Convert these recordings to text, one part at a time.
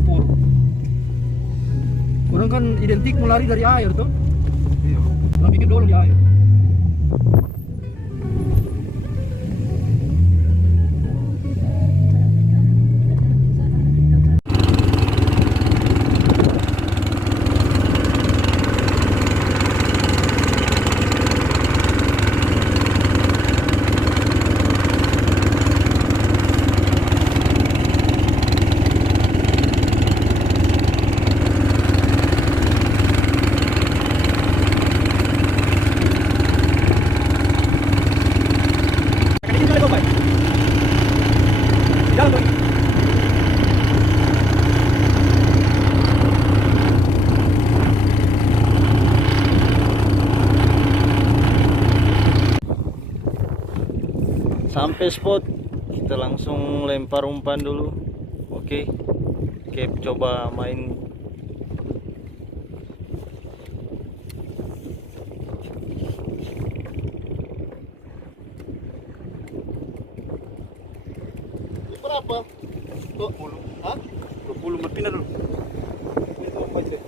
lumpur. Orang kan identik melari dari air tuh. Iya. Orang bikin dulu di air. Sampai spot, kita langsung lempar umpan dulu. Oke, Cap coba main. Berapa? 20. Hah? 20 pindah dulu. Itu apa aja?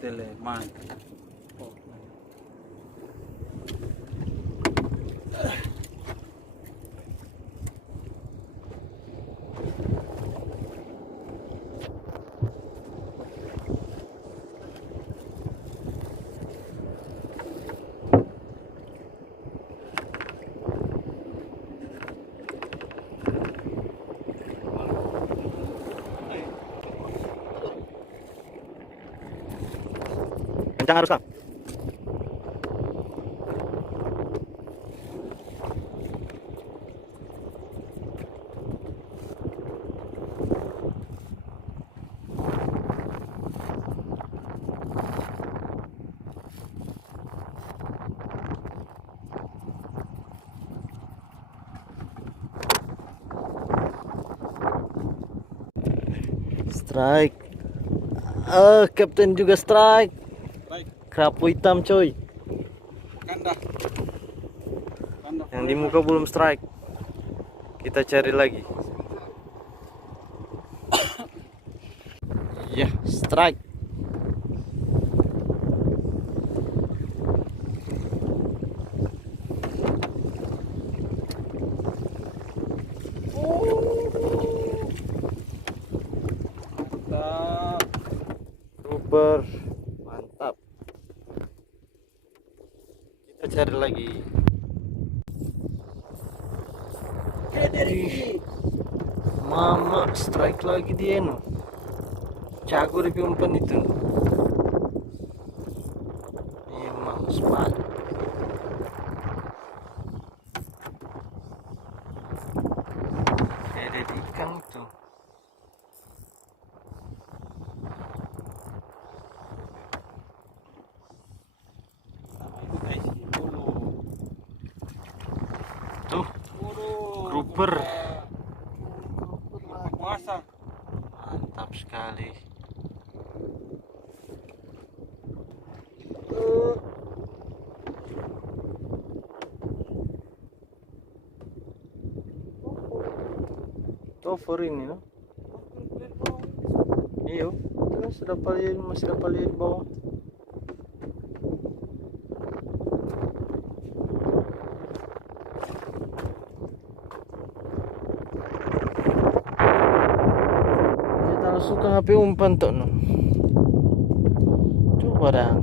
Teleman. Kencang harus, Kang. Strike. Kapten juga strike. Kerapu hitam, coy. Kanda. Yang di muka belum strike. Kita cari lagi. Ya, strike. Mantap. Super. Mantap. Kita cari lagi. Mama strike lagi dia no. Jago di umpan itu. Emang smart. Ada ikan itu. Tuh, grouper. Puasa. Mantap sekali. Over ini no? Iyo, terus masih dapat lihat di bawah. Suka HP umpan tuh no. Coba dah.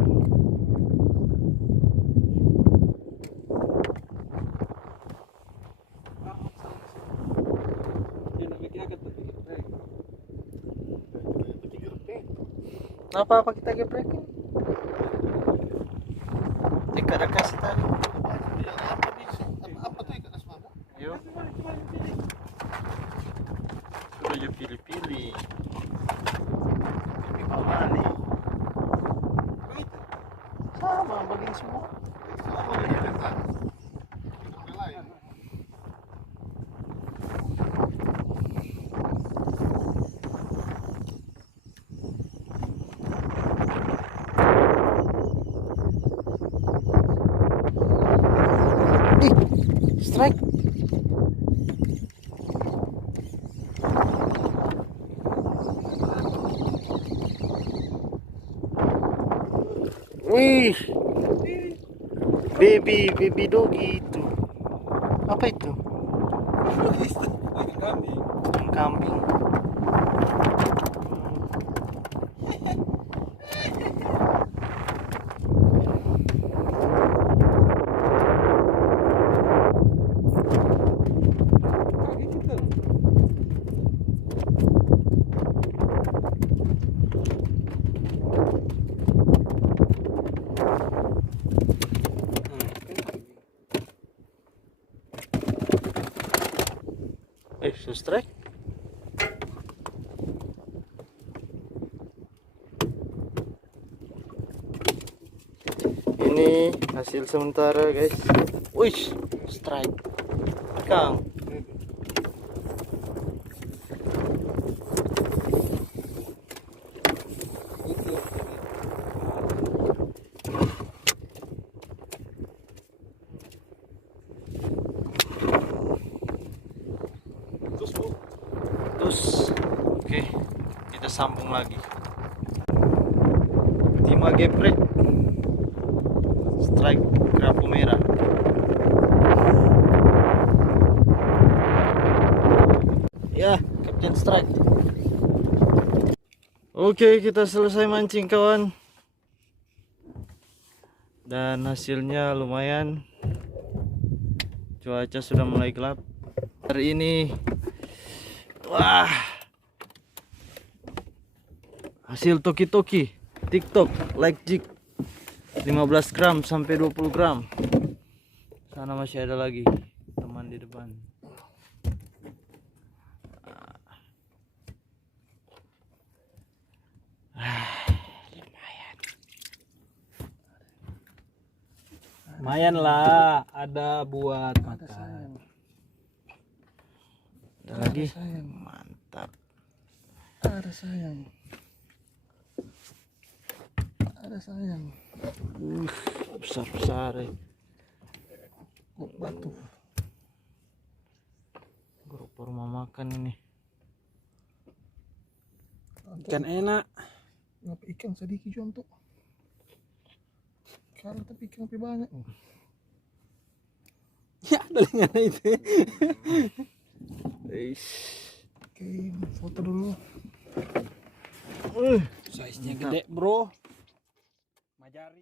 Apa kita geprek? Ikan ada kasih tadi. Apa tuh ikan asmara? Yuk. Sudah pilih-pilih. Nih. Sama bagian semua. Wih, baby doggy itu. Apa itu? Kambing. Strike. Ini hasil sementara guys. Wih, strike. Kang. Oke, kita sambung lagi. Timah geprek, strike kerapu merah. Ya, Captain Strike. Oke, kita selesai mancing kawan. Dan hasilnya lumayan. Cuaca sudah mulai gelap. Hari ini wah, hasil toki-toki TikTok like jig 15 gram sampai 20 gram. Sana masih ada lagi teman di depan. Lumayan lah, ada buat makan. Ada lagi, mantap. Ada sayang. Besar-besar ya. Batu. Grup rumah makan ini. Ikan enak. Ngapa ikan sedikit contoh. Kalau tapi ikan lebih banyak. Ya, ada lingannya itu. Oke, foto dulu. Size-nya gede, bro. Majari.